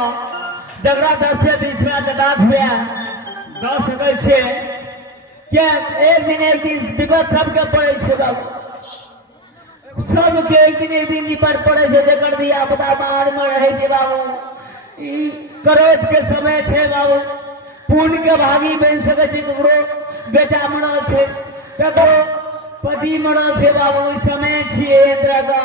में जगरा 10 में 20 में तदाद हुआ 10 सके छे क्या एक दिन विपद सबके पड़े छे बाबू सबके एक दिन विपद पड़े छे जेकर दिया पता बाहर में रहे छे बाबू ई करोज के समय छे बाबू पुण्य के भागी बन सके छे ककरो बेटा मरल छे ककरो पति मरल छे बाबू ई समय छिए इंद्र का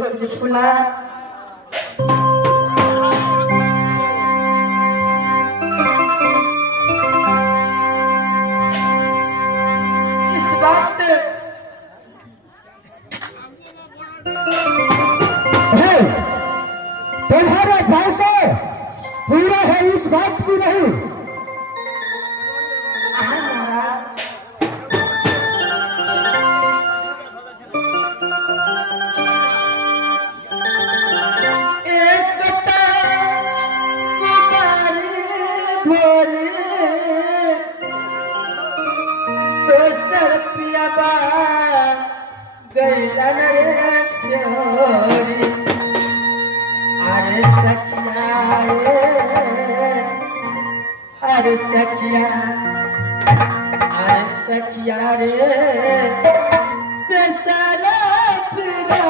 त्रिपुला इस वक्त तुम्हारा पैसा पूरा है इस बात की नहीं। अरे सखिया रे तेरा पिरा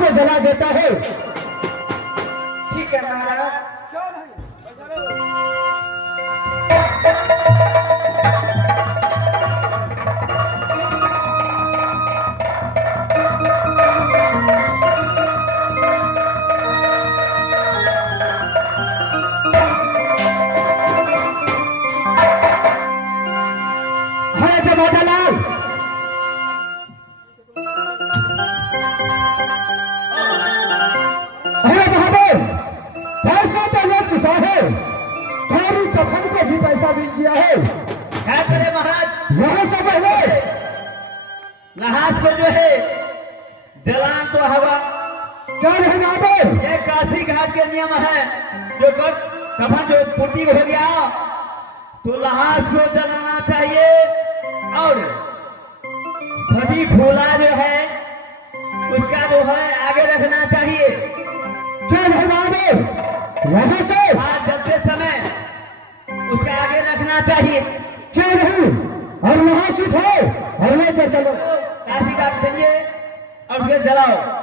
से जला देता है। ठीक है महाराज। छानबीन किया है। क्या करे महाराज, यहाँ से पहले नहास को जो है जलान तो हवा, क्या रहना बोल। ये काशी घाट के नियम है। जो कफन जो पुट्टी हो गया तो लहास को जलाना चाहिए और सभी फूला जो है उसका जो है आगे रखना चाहिए। क्या रहना बोल। यहाँ से हाथ जलते समय उसका आगे रखना चाहिए। क्या नहीं और यहाँ से उठो और लेकर चलो। काशी घाट चलिए और उसके जलाओ।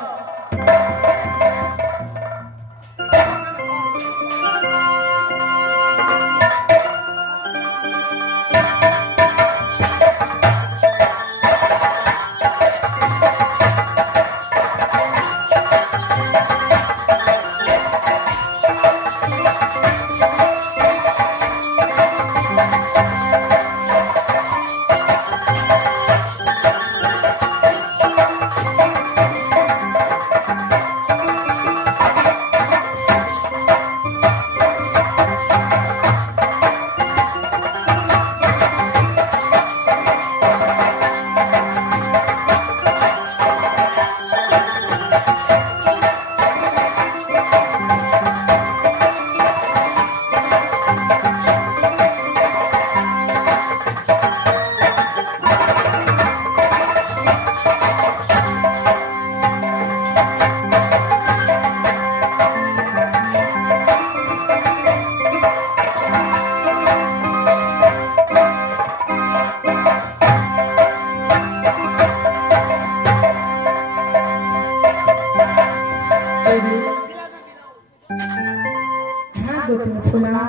हाँ गोतनी फूला,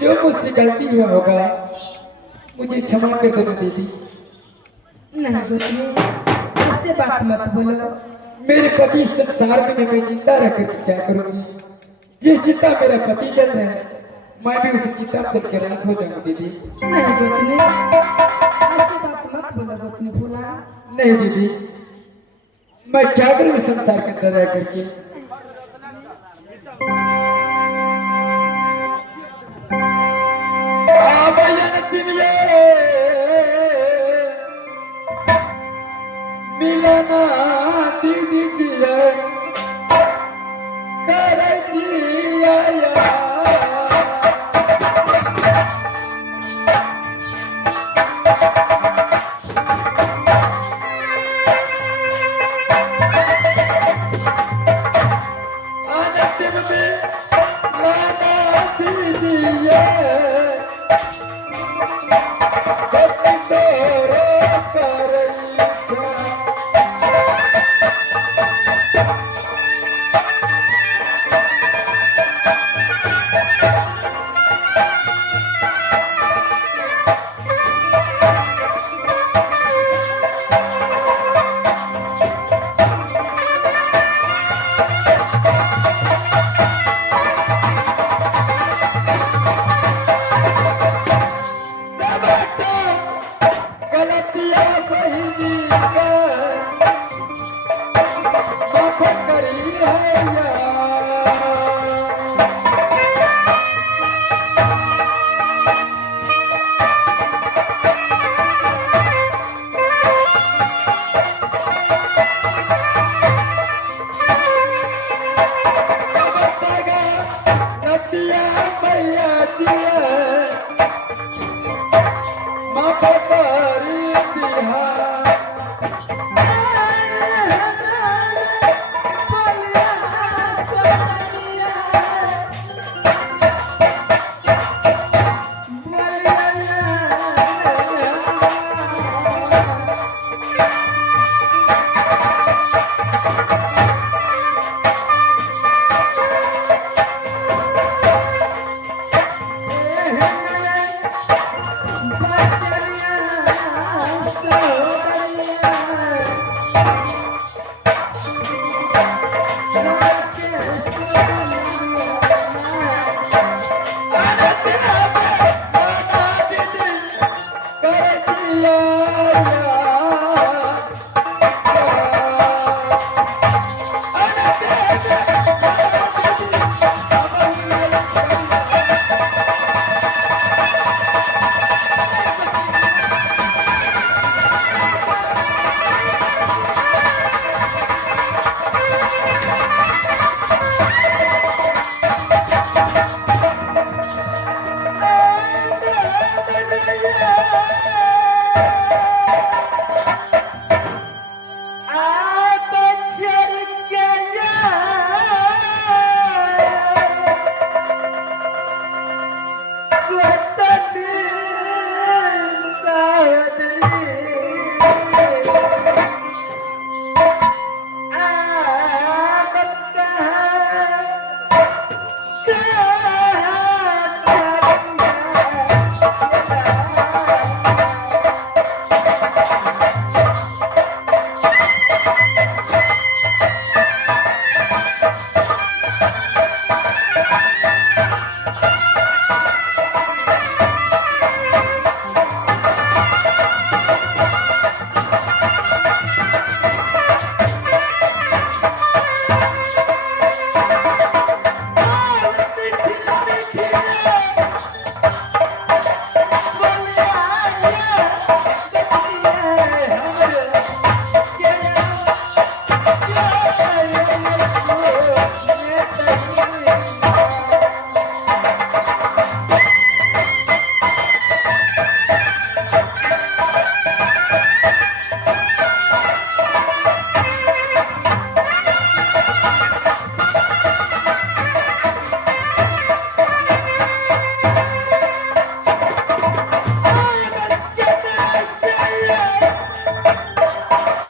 जो मुझसे गलती हुआ होगा मुझे क्षमा कर देना दीदी। नहीं गोतनी, ऐसे बात मत बोलो। मेरे पति इस संसार में मैं जिंदा रह करके क्या करूंगी। जिस चिता मेरा पति जल रहा है मैं भी उसी चिता में जल के राख हो जाऊंगी दीदी। नहीं गोतनी, ऐसे बात मत बोलो गोतनी फूला। नहीं दीदी, मैं क्या करूं इस संसार के अंदर रह करके। मिलना दीदी जी कर जिया